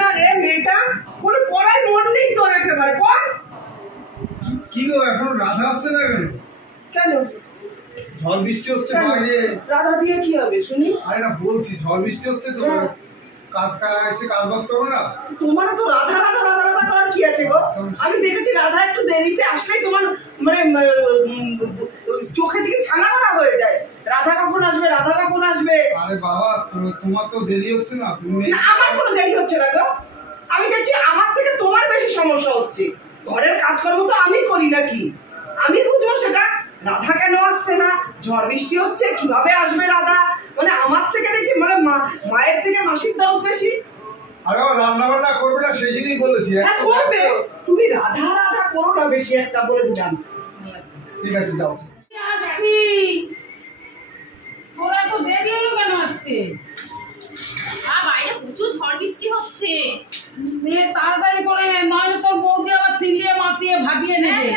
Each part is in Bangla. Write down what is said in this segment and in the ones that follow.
না রে মেয়েটা, কোনো পড়ায় মন নেই তোর একেবারে। পড়। কি গো এখনো রাধা আসছে না কেন? কেন? ঝড় বৃষ্টি হচ্ছে বাইরে। রাধা দিয়ে কি হবে শুনি? আরে না বলছি ঝড় বৃষ্টি হচ্ছে তো কাজ এসে কাজ বাজ করবে না। তোমার তো রাধা রাধা রাধা রাধা করার কি আছে গো? আমি দেখেছি রাধা একটু দেরিতে আসলেই তোমার মানে চোখে থেকে ছানা করা হয়ে যায়। রাধা কখন আসবে, রাধা কখন আসবে? আরে বাবা তোমার তো দেরি হচ্ছে না। তুমি না, আমার কোনো দেরি হচ্ছে না গো। আমি দেখছি আমার থেকে তোমার বেশি সমস্যা হচ্ছে। ঘরের কাজকর্ম তো আমি করি নাকি? আমি বুঝবো সেটা। রাধা কেন আসছে না, ঝড় বৃষ্টি হচ্ছে, কিভাবে আসবে রাধা? মানে আমার থেকে দেখছি মানে মায়ের থেকে মাসির দরদ বেশি। আরে বাবা রান্না বান্না করবে না সেই জন্যই বলেছি। হ্যাঁ করবে, তুমি রাধা রাধা করো না বেশি একটা, বলে দিলাম। ঠিক আছে যাও। আসছি। তোরা তো দেরি হলো কেন আসতে? বাইরে প্রচুর ঝড় বৃষ্টি হচ্ছে। মেয়ে তাড়াতাড়ি করে নে, নইলে তোর বৌদি আবার চিল্লিয়ে মাতিয়ে ভাবিয়ে নেবে।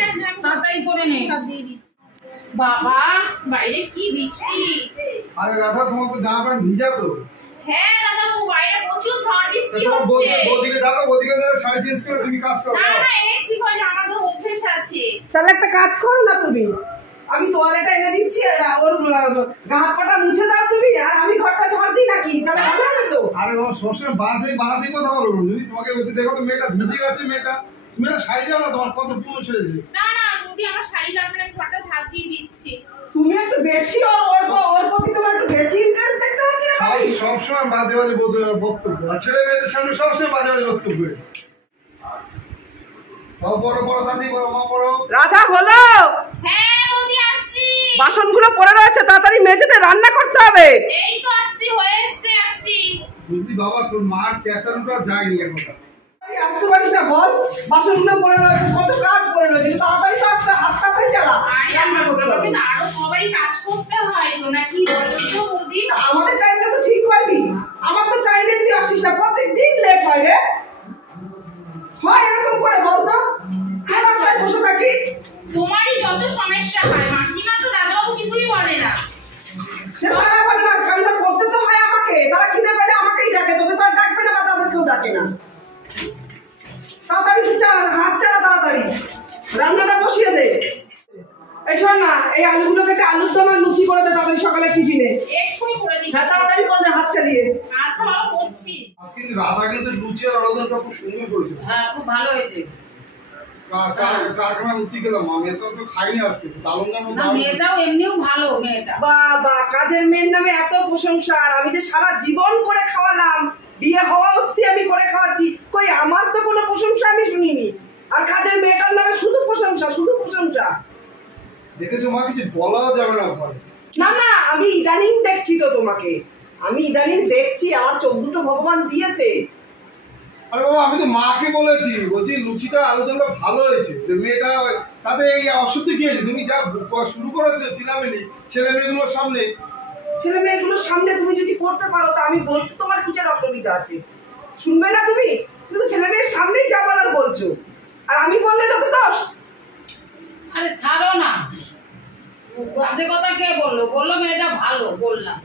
তাড়াতাড়ি করে নে। বাবা বাইরে কি বৃষ্টি! আরে রাধা তোমার তো জামা প্যান্ট ভিজা তো। হ্যাঁ দাদা, বাইরে প্রচুর ঝড় বৃষ্টি হচ্ছে। বৌদিকে ডাকো, বৌদিকে শাড়ি চেঞ্জ করে তুমি কাজ করো। না না, এই ঠিক হয় না, আমার তো অভ্যেস আছে। তাহলে একটা কাজ করো না তুমি, আমি তোয়ালেটা এনে দিচ্ছি, ওর গা হাত পাটা মুছে দাও তুমি, আর আমি ঘরটা ঝাড় দিই নাকি? তাহলে ভালো হবে তো। আরে বাবা সবসময় বাজে কথা বলো। তুমি তোমাকে বলছি দেখো তো মেয়েটা ভিজে গেছে, মেয়েটা তুমি একটা শাড়ি দাও না, তোমার কত পুরো ছেড়েছে। না না বৌদি, আমার শাড়ি লাগবে না, ঘরটা ঝাড় দিয়ে দিচ্ছি। তুমি একটু বেশি ওর প্রতি তোমার একটু বেশি ইন্টারেস্ট দেখতে পাচ্ছি না? সবসময় বাজে বক্তব্য, আর ছেলে মেয়েদের সামনে সবসময় বাজে বক্তব্য। রাধা হলো? হ্যাঁ বৌদি আসছি। বাসনগুলো পড়ে রয়েছে, তাড়াতাড়ি মেজেতে রান্না করতে হবে। এই তো আসছি, হয়ে এসছে, আসছি। বুঝলি বাবা তোর মার চেঁচানোটা যায়নি এখনো। আসতে পারিস না বল? বাসনগুলো পড়ে রয়েছে, কত কাজ পড়ে রয়েছে, তাড়াতাড়ি তো আসতে, হাত তাড়াতাড়ি চালা। আরে আমার বাবাকে তো আরো সবারই কাজ করতে হয় তো, নাকি বলো তো বৌদি? আমাদের টাইমটা তো ঠিক করবি, আমার তো টাইমে তুই আসিস না, প্রত্যেকদিন লেট হয় রে। হয় এরকম করে বলতো, আর আশায় বসে থাকি। তোমারই যত সমস্যা হয়, মাসিমা তো দাদাও কিছুই বলে না। সে ভাড়া বলে না, কাজটা করতে তো হয় আমাকে। তারা খিদে পেলে আমাকেই ডাকে, তোকে তো আর ডাকবে না, বা তাদেরকেও ডাকে না। তাড়াতাড়ি তুই হাত চালা, তাড়াতাড়ি রান্নাটা বসিয়ে দে। এই শোন না, এই আলুগুলো কেটে আলুর দম আর লুচি করে দে তাড়াতাড়ি সকালে টিফিনে। এক্ষুনি করে দিচ্ছি। হ্যাঁ তাড়াতাড়ি করে দে, হাত চালিয়ে। আচ্ছা বাবা, করছি। আজকে কিন্তু রাধা কিন্তু লুচি আর আলুদমটা খুব সুন্দর করেছে। হ্যাঁ খুব ভালো হয়েছে। চারখানা লুচি খেলাম, আমি তো খাইনি আজকে। না মেয়েটাও এমনিও ভালো মেয়েটা। বাবা, কাজের মেয়ের নামে এত প্রশংসা, আর আমি যে সারা জীবন করে খাওয়ালাম, বিয়ে হওয়া অবধি আমি করে খাওয়াচ্ছি, কই আমার তো কোনো প্রশংসা আমি শুনিনি। আর কাজের মেয়েটার নামে শুধু প্রশংসা, শুধু প্রশংসা। দেখেছো মা, কিছু বলা যাবে না ভয়। না না, আমি ইদানিং দেখছি তো তোমাকে, আমি ইদানিং দেখছি, আমার চোখ দুটো ভগবান দিয়েছে। আরে বাবা আমি তো মাকে বলেছি, বলছি লুচিটা আলুদমটা ভালো হয়েছে। মেয়েটা তাতে এই অশুদ্ধি কি হয়েছে? তুমি যা শুরু করেছো চিনামিনি ছেলে মেয়েগুলোর সামনে। ছেলে মেয়েগুলোর সামনে তুমি যদি করতে পারো, তা আমি বলতে তোমার কিসের অসুবিধা আছে? শুনবে না তুমি? তুমি তো ছেলে মেয়ের সামনেই যা বলার বলছো, আর আমি বললে যত দোষ। আরে ছাড়ো না, বাজে কথা কে বললো? বললো মেয়েটা ভালো, বললাম।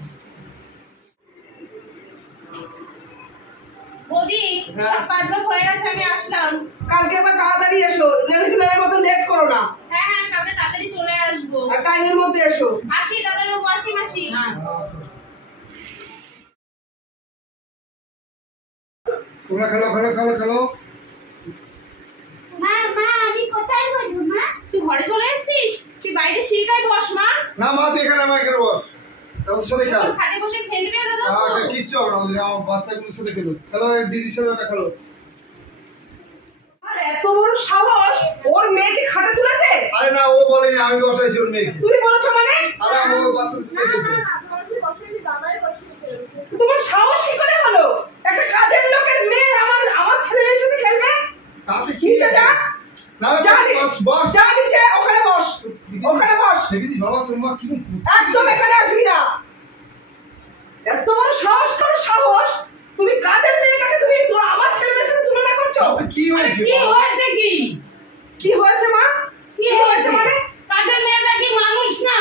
বৌদি সব কাজ বাজ হয়ে গেছে, আমি আসলাম। কালকে আবার তাড়াতাড়ি এসো, রেগুলারের মতো লেট করো না। হ্যাঁ হ্যাঁ, কালকে তাড়াতাড়ি চলে আসবো। আর টাইমের মধ্যে এসো। আসি দাদা বাবু, আসি মাসি। হ্যাঁ তোমরা খেলো খেলো খেলো খেলো। মা মা, আমি কোথায় বসবো মা? তুই ঘরে চলে এসেছিস? তুই বাইরে সিঁড়িটায় বস মা। না মা তুই এখানে আমার এখানে বস, ওর সাথে খেলো। খাটে বসে খেলবে দাদা? কিচ্ছু হবে না, আমার বাচ্চাগুলোর সাথে খেলো। খেলো দিদির সাথে ওটা খেলো। আর এত বড় সাহস, ওর মেয়েকে খাটে তুলেছে? আরে না ও বলেনি, আমি বসাইছি ওর মেয়েকে। তুমি বলেছো মানে? আরে ও বাচ্চাদের সাথে খেলছে। তোমার সাহস কি করে হলো? একটা কাজের লোকের মেয়ে আমার ছেলে মেয়ের সাথে খেলবে? তাতে কি নিচে যা, না যা বস বস। যা নিচে, ওখানে বস, ওখানে বস। দেখেছি বাবা তোমার কি একদম এখানে আসবি না। এত বড় সাহস, তোর সাহস, তুমি কাজের মেয়েটাকে তুমি আমার ছেলে মেয়ের সাথে তুলনা করছো? কি হয়েছে? কি হয়েছে? কি হয়েছে মা? কি হয়েছে মানে? কাজের মেয়েটা কি মানুষ না?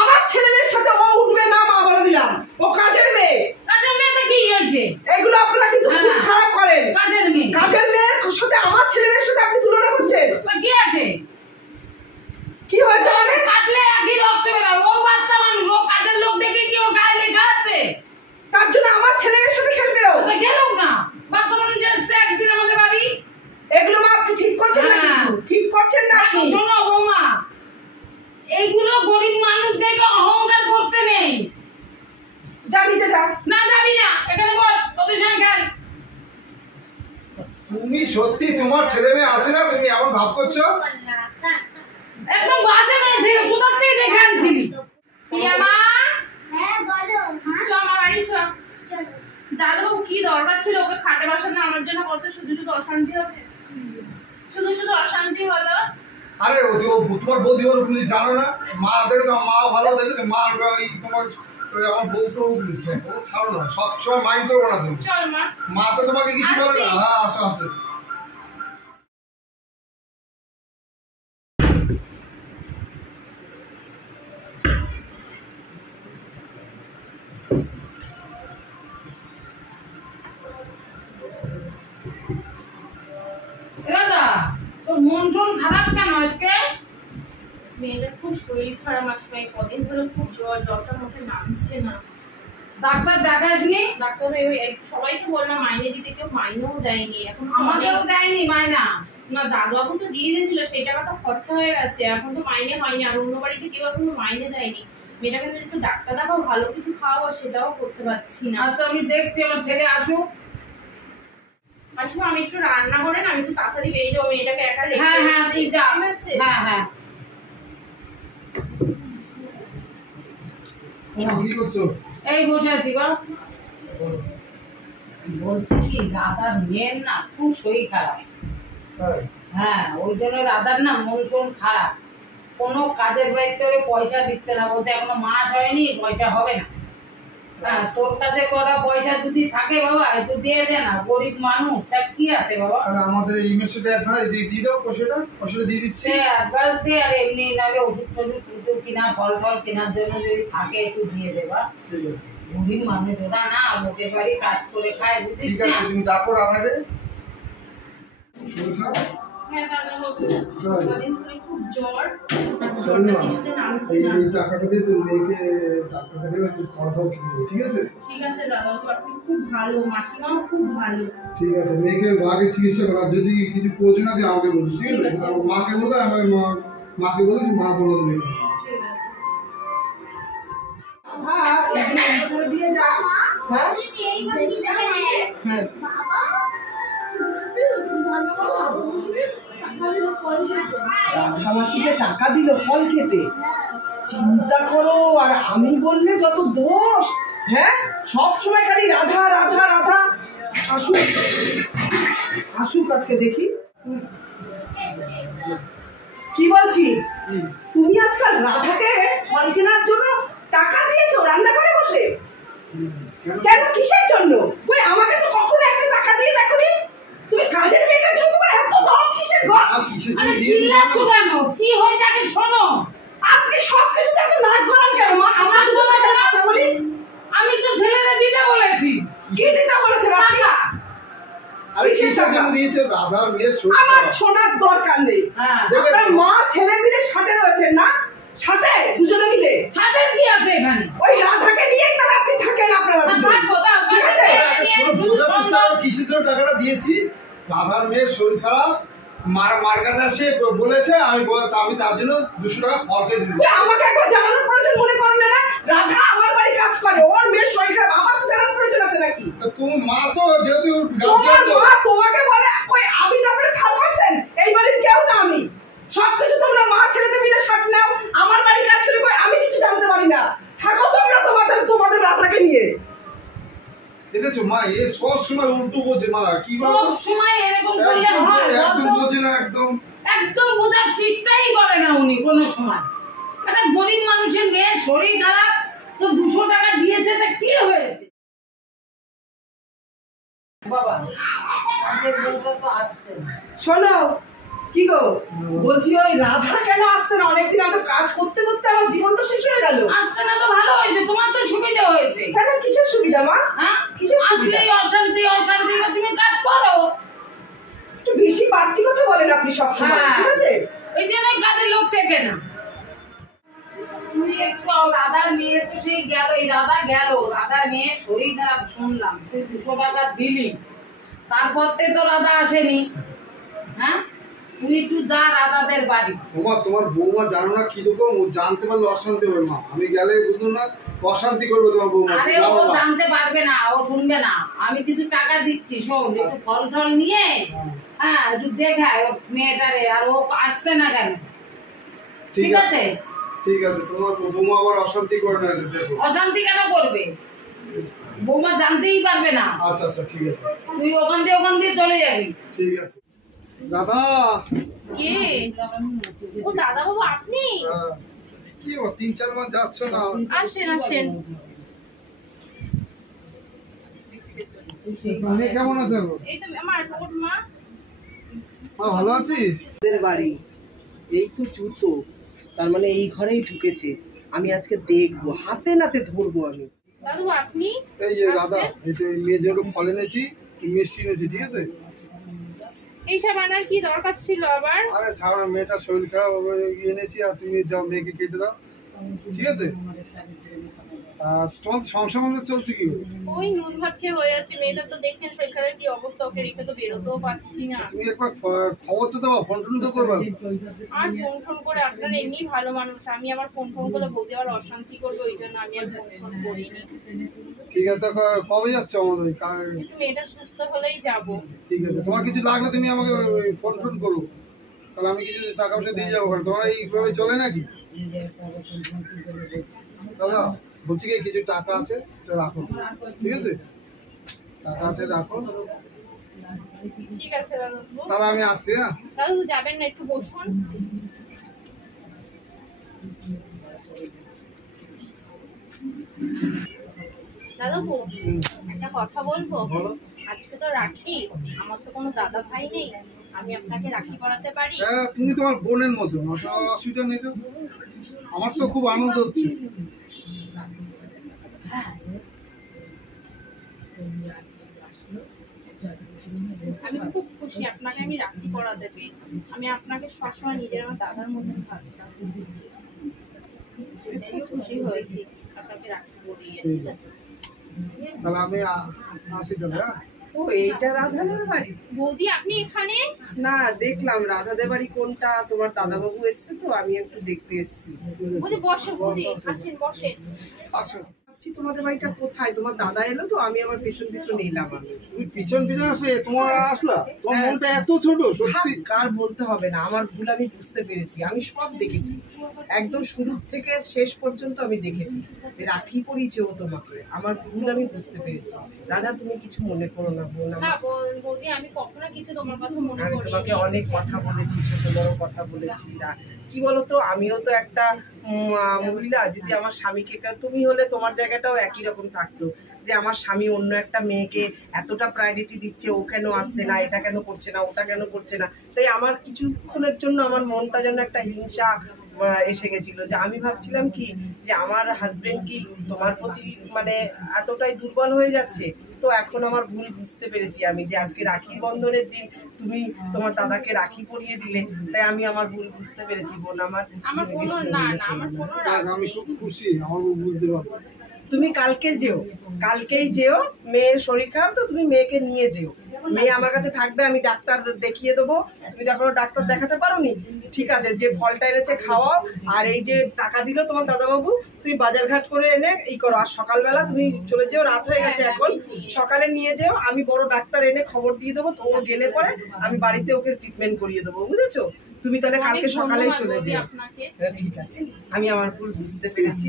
আমার ছেলে মেয়ের সাথে ও উঠবে না মা, বলে দিলাম। ও কাজের মেয়ে। কাজের মেয়েটা কি হয়েছে? এগুলো আপনারা কিন্তু আপনি। শোনো বৌমা, এইগুলো গরিব মানুষদেরকে অহংকার করতে নেই। যা নিচে যা। না যাবি না, এখানে বস, তোদের সঙ্গে খেল। তুমি সত্যি তোমার ছেলে মেয়ে আছে না, তুমি এমন ভাব করছো? একদম বাজে মেয়ে ছিল, কোথা থেকে দেখে আনছিলি? প্রিয়া মা, হ্যাঁ বলো মা। চ আমার বাড়ি চ। চলো। দাদাবাবু কি দরকার ছিল ওকে খাটে বসানো? আমার জন্য কত শুধু শুধু অশান্তি হবে, শুধু শুধু অশান্তি হলো। আরে ও যে তোমার বৌদি ওর তুমি জানো না, মা দেখে মা ভালো দেখেছে, মা তোমার আমার বউকেও ও ছাড়ো না, সবসময় মাইন্ড করবো না তুমি। চল মা। মা তো তোমাকে কিছু বলে না। হ্যাঁ আসো আসো। দাদা, তোর মন টন খারাপ কেন আজকে? মেয়েটার খুব শরীর খারাপ মাসিমা, কদিন ধরে খুব জ্বরটা মুখে নামছে না। ডাক্তার দেখাসনি? ডাক্তার সবাইকে বললাম মাইনে দিতে, কেউ মাইনেও দেয়নি এখন। আমাদেরও দেয়নি মাইনা। না দাদুবাবু তো দিয়ে দিয়েছিল, সেই টাকাটা খরচা হয়ে গেছে, এখন তো মাইনে হয়নি। আর অন্য বাড়িতে কেউ এখনো মাইনে দেয়নি। মেয়েটাকে একটু ডাক্তার দেখাও, ভালো কিছু খাওয়াবো, সেটাও করতে পারছি না। আচ্ছা আমি দেখছি, আমার ছেলে আসুক। মাসিমা আমি একটু রান্না করে না, আমি একটু তাড়াতাড়ি বেরিয়ে যাবো, মেয়েটাকে একা রেখে হ্যাঁ হ্যাঁ এসেছি। তুই যা। ঠিক আছে? হ্যাঁ হ্যাঁ। কি করছো? এই বসে আছি বা। বলছি কি, দাদার মেয়ের না খুব শরীর খারাপ। তাই? হ্যাঁ, ওই জন্য দাদার না মন টন খারাপ। কোনো কাজের বাড়িতে ওরে পয়সা দিচ্ছে না, বলতে এখনো মাস হয়নি, পয়সা হবে না। হ্যাঁ, তোর কাছে করা পয়সা যদি থাকে বাবা একটু দিয়ে দে না, গরিব মানুষ, তার কি আছে বাবা? তাহলে আমাদের এই মেসেজটা অ্যাডভান্স দিয়ে দাও, পয়সাটা দিয়ে দিচ্ছি। সে অ্যাডভান্স দে, আর এমনি নাহলে ওষুধ টষুধ টুটু কিনা, ফল টল কেনার জন্য যদি থাকে একটু দিয়ে দেবা। ঠিক আছে গরিব মানুষ ওরা না, লোকের বাড়ি কাজ করে খায়, বুঝিস ঠিক না? আছে, তুমি ডাকো রাধাকে। শরীর খারাপ? হ্যাঁ দাদাবাবু, হ্যাঁ। কদিন ধরে খুব জ্বর, শোনো জ্বরটা না, কিছুতে নামছে এই না। এই টাকাটা দিয়ে তুমি মেয়েকে ডাক্তার দেখাবে, একটু খাওয়া দাওয়া কিনে দেবে, ঠিক আছে? ঠিক আছে দাদাবাবু, আপনি খুব ভালো, মাসিমাও খুব ভালো। ঠিক আছে, মেয়েকে আগে চিকিৎসা করা, যদি কিছু প্রয়োজন হয় আমাকে বলিস, ঠিক ঠিক আছে? আছে। আর মাকে বলে আমার মাকে বলেছি, মা বলে দেবে। ঠিক আছে। হ্যাঁ এগুলো অন্য করে দিয়ে যা। হ্যাঁ তুমি এই বাড়ি যাবে। হ্যাঁ বাবা রাধা মাসিকে টাকা দিল ফল খেতে, চিন্তা করো। আর আমি বললে যত দোষ। হ্যাঁ সব সময় খালি রাধা রাধা রাধা। আসুক আসুক আজকে দেখি। কি বলছি, তুমি আজকাল রাধাকে ফল কেনার জন্য টাকা দিয়েছো রান্না করে বসে? কেন, কিসের জন্য? কই আমাকে তো কখনো একটা টাকা দিয়ে দেখোনি। তুমি কাজের মেয়েটার জন্য তোমার এত দরদ কিসের গো? আর কিসের জন্য আরে দিয়েছি চিল্লাচ্ছ জানো? কেন? কি হয়েছে আগে শোনো। আপনি সব কিছুতে এত নাক গলান কেন মা? আমার তো একটা কথা বলি। আমি তো ছেলেরা দিতে বলেছি কি দিতে বলেছেন আপনি? টাকা। আরে কিসের জন্য দিয়েছে? রাধা মেয়ের শরীর আমার খারাপ। শোনার দরকার নেই। হ্যাঁ, আপনার মা ছেলে মিলে সাথে রয়েছেন না? সাথে দুজনে মিলে ছাদের কি আছে এখানে? ওই রাধাকে নিয়েই তাহলে আপনি থাকেন আপনারা আর দুজন। থাকবো, দাও, ঠিক কাজের আছে? মেয়েকে আরে নিয়ে শোনো, শুধু বোঝার চেষ্টা সন্দেহ। করো, কিসের জন্য টাকাটা দিয়েছি? রাধার মেয়ের শরীর খারাপ, মার কাছে সে বলেছে, আমি তার জন্য 200 টাকা ফলকে দিয়েছি। কই আমাকে একবার জানানোর প্রয়োজন মনে করলে না? রাধা আমার বাড়ি কাজ করে, ওর মেয়ের শরীর খারাপ, আমার তো জানানোর প্রয়োজন আছে নাকি? তুমি মা তো যেহেতু তোমার গার্জিয়ান তো, মা তোমাকে বলে, কই আমি তারপরে থার্ড পারসন? এই বাড়ির কেউ না আমি। সবকিছু তোমরা মা ছেলেতে মিলে সাট নাও। আমার বাড়ি কাজ করে, কই আমি কিছু জানতে পারি না। থাকো তোমরা তোমাদের রাধাকে নিয়ে। দেখেছো মা, এ সব সময় উল্টো বোঝে মা, কি সব বলবো? সময় এরকম করলে হয়? একদম বলতো? বোঝে না, একদম। একদম বোঝার চেষ্টাই করে না উনি কোনো সময়। একটা গরিব মানুষের মেয়ে শরীর খারাপ, তো 200 টাকা দিয়েছে, তা কি হয়েছে বাবা? আমাদের বউটা তো আসছে না। শোনো কি গো, বলছি ওই রাধা কেন আসছে না? অনেকদিন আমি কাজ করতে করতে আমার জীবনটা শেষ হয়ে গেল। আসছে না তো ভালো হয়েছে, তোমার তো সুবিধা হয়েছে। কেন, কিসের সুবিধা মা? হ্যাঁ, কিসের সুবিধা? আসলেই অশান্তি অশান্তি, বা তুমি কাজ করো। একটু বেশি বাড়তি কথা বলেন আপনি সবসময়, হ্যাঁ। ঠিক আছে? এই জন্যই কাজের লোক থেকে না। তুই একটু রাধার মেয়ে তো সেই গেল, এই রাধা গেল, রাধার মেয়ে শরীর খারাপ শুনলাম, তুই 200 টাকা দিলি, তারপর থেকে তো রাধা আসেনি। হ্যাঁ, তুই একটু যা রাধাদের বাড়ি। বৌমা তোমার বৌমা জানো না কিরকম, ও জানতে পারলে অশান্তি হবে মা। আমি গেলে বুঝলো না অশান্তি করবে তোমার বৌমা। আরে ও জানতে পারবে না, ও শুনবে না। আমি কিছু টাকা দিচ্ছি, শোন একটু ফল টল নিয়ে হ্যাঁ একটু দেখায় ওর মেয়েটারে, আর ও আসছে না কেন? ঠিক আছে ঠিক আছে, তোমার বৌমা আবার অশান্তি করে না। অশান্তি কেন করবে? বৌমা জানতেই পারবে না। আচ্ছা আচ্ছা ঠিক আছে, তুই ওখান দিয়ে চলে যাবি। ঠিক আছে। রাধা কে? ও দাদা বাবু আপনি? কি 3-4 মাস যাচ্ছ না? আসেন আসেন। আমি কেমন আছো? এই তো আমার ঠাকুর মা। ভালো আছিস? ওদের বাড়ি এই তো জুতো, তার মানে এই ঘরেই ঢুকেছে। আমি আজকে দেখবো, হাতে নাতে ধরবো আমি। দাদু আপনি? এই যে রাধা, এই যে মেয়ের জন্য ফল এনেছি, মিষ্টি এনেছি, ঠিক আছে? এইসব আনার কি দরকার ছিল আবার? আরে ছাড়া, মেয়েটার শরীর খারাপ এনেছি, আর তুমি দাও, মেয়েকে কেটে দাও, ঠিক আছে? আর তোমার সংসার মধ্যে চলছে কি? ওই নুন ভাত খেয়ে হয়ে যাচ্ছে। মেয়েটা তো দেখছেন শরীর খারাপ কি অবস্থা, ওকে রেখে তো বেরোতেও পাচ্ছি না। তুমি একবার খবর তো দাও, ফোন টোন তো করবা। আর ফোন করে, আপনারা এমনি ভালো মানুষ, আমি আবার ফোন করলে বৌদি আবার অশান্তি করবে, ওই জন্য আমি আর ফোন করিনি। ঠিক আছে, কবে যাচ্ছ আমাদের? একটু মেয়েটা সুস্থ হলেই যাবো। ঠিক আছে, তোমার কিছু লাগলে তুমি আমাকে ফোন টোন করো, তাহলে আমি কিছু টাকা পয়সা দিয়ে যাবো। তোমার এইভাবে চলে নাকি? দাদা বলছি কি, কিছু টাকা আছে রাখো, ঠিক আছে? টাকা আছে রাখো। ঠিক আছে দাদু। তাহলে আমি আসছি। হ্যাঁ দাদু যাবেন না, একটু বসুন। দাদু একটা কথা বলবো? আজকে তো রাখি, আমার তো কোনো দাদা ভাই নেই, আমি আপনাকে রাখি পরাতে পারি? হ্যাঁ, তুমি তোমার বোনের মতো, অসুবিধা নেই তো। আমার তো খুব আনন্দ হচ্ছে। আমি খুব খুশি আপনাকে আমি রাখি পরাতে পেরে। আমি আপনাকে সবসময় নিজের আমার দাদার মতো ভাবতাম। খুব খুশি হয়েছি আপনাকে রাখি পরিয়ে। ঠিক আছে, তাহলে আমি আসি তাহলে। হ্যাঁ ও এইটা রাধাদের বাড়ি? বৌদি আপনি এখানে? না, দেখলাম রাধাদের বাড়ি কোনটা। তোমার দাদাবাবু এসছে তো, আমি একটু দেখতে এসেছি। বৌদি বসে, বৌদি আসেন বসেন। আসো। ভাবছি তোমাদের বাড়িটা কোথায়। তোমার দাদা এলো তো, আমি আমার পেছন পেছন এলাম। আমি তুমি পিছন আসে তোমার আসলা? তোমার মনটা এত ছোট সত্যি? কার বলতে হবে না, আমার ভুল আমি বুঝতে পেরেছি। আমি সব দেখেছি, একদম শুরু থেকে শেষ পর্যন্ত আমি দেখেছি। রাখি পরিয়েছে ও তোমাকে, আমার ভুল আমি বুঝতে পেরেছি। রাধা তুমি কিছু মনে করো না বোন। না বৌদি, আমি কখনো কিছু তোমার কথা মনে আমি করি। তোমাকে অনেক কথা বলেছি, ছোট বড় কথা বলেছি। কি বলতো, আমিও তো একটা মহিলা। যদি আমার স্বামীকে, তুমি হলে তোমার জায়গাটাও একই রকম থাকতো, যে আমার স্বামী অন্য একটা মেয়েকে এতটা প্রায়োরিটি দিচ্ছে, ও কেন আসছে না, এটা কেন করছে না, ওটা কেন করছে না। তাই আমার কিছুক্ষণের জন্য আমার মনটা যেন একটা হিংসা এসে গেছিল, যে আমি ভাবছিলাম কি, যে আমার হাজবেন্ড কি তোমার প্রতি মানে এতটাই দুর্বল হয়ে যাচ্ছে। তো এখন আমার ভুল বুঝতে পেরেছি আমি, যে আজকে রাখি বন্ধনের দিন তুমি তোমার দাদাকে রাখি পরিয়ে দিলে, তাই আমি আমার ভুল বুঝতে পেরেছি বোন। আমার কোনো না না, আমার কোনো রাগ আমি নেই। খুব খুশি, আমার বুঝতে পারবো। তুমি কালকে যেও, কালকেই যেও। মেয়ের শরীর খারাপ তো, তুমি মেয়েকে নিয়ে যেও। মেয়ে আমার কাছে থাকবে, আমি ডাক্তার দেখিয়ে দেবো। তুমি দেখো ডাক্তার দেখাতে পারোনি, ঠিক আছে, যে ফলটা এনেছে খাওয়াও। আর এই যে টাকা দিল তোমার দাদাবাবু, তুমি বাজারঘাট করে এনে এই করো। আর সকালবেলা তুমি চলে যেও, রাত হয়ে গেছে এখন, সকালে নিয়ে যেও। আমি বড় ডাক্তার এনে খবর দিয়ে দেবো, তো ও গেলে পরে আমি বাড়িতে ওকে ট্রিটমেন্ট করিয়ে দেবো, বুঝেছো? তুমি তাহলে কালকে সকালেই চলে যেও। ঠিক আছে, আমি আমার ভুল বুঝতে পেরেছি।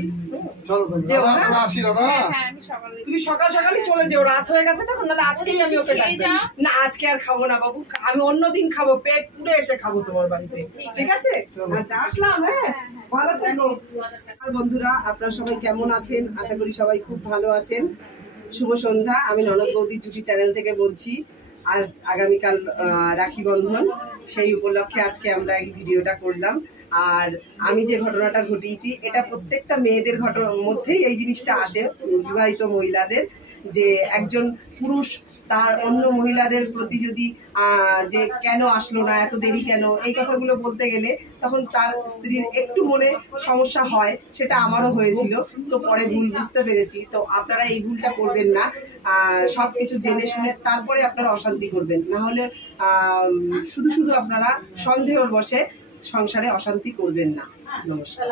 চলো যেও, দাদা, হ্যাঁ? আসি দাদা। হ্যাঁ আমি সকালে। তুমি সকাল সকালই চলে যেও, রাত হয়ে গেছে তখন। নাহলে আজকেই আমি ওকে ডাকবো। না, আজকে আর খাবো না বাবু, আমি অন্যদিন খাবো, পেট পুরে এসে খাবো তোমার বাড়িতে, ঠিক আছে? আচ্ছা, আসলাম। হ্যাঁ, ভালো থেকো। আর বন্ধুরা, আপনারা সবাই কেমন আছেন? আশা করি সবাই খুব ভালো আছেন। শুভ সন্ধ্যা। আমি ননদ বৌদি জুটি চ্যানেল থেকে বলছি। আর আগামীকাল রাখি বন্ধন, সেই উপলক্ষে আজকে আমরা এই ভিডিওটা করলাম। আর আমি যে ঘটনাটা ঘটিয়েছি, এটা প্রত্যেকটা মেয়েদের মধ্যেই এই জিনিসটা আসে, বিবাহিত মহিলাদের, যে একজন পুরুষ তার অন্য মহিলাদের প্রতি যদি যে কেন আসলো না, এত দেরি কেন, এই কথাগুলো বলতে গেলে তখন তার স্ত্রীর একটু মনে সমস্যা হয়। সেটা আমারও হয়েছিল, তো পরে ভুল বুঝতে পেরেছি। তো আপনারা এই ভুলটা করবেন না, সব কিছু জেনে শুনে তারপরে আপনারা অশান্তি করবেন, না হলে শুধু শুধু আপনারা সন্দেহর বশে সংসারে অশান্তি করবেন না। নমস্কার।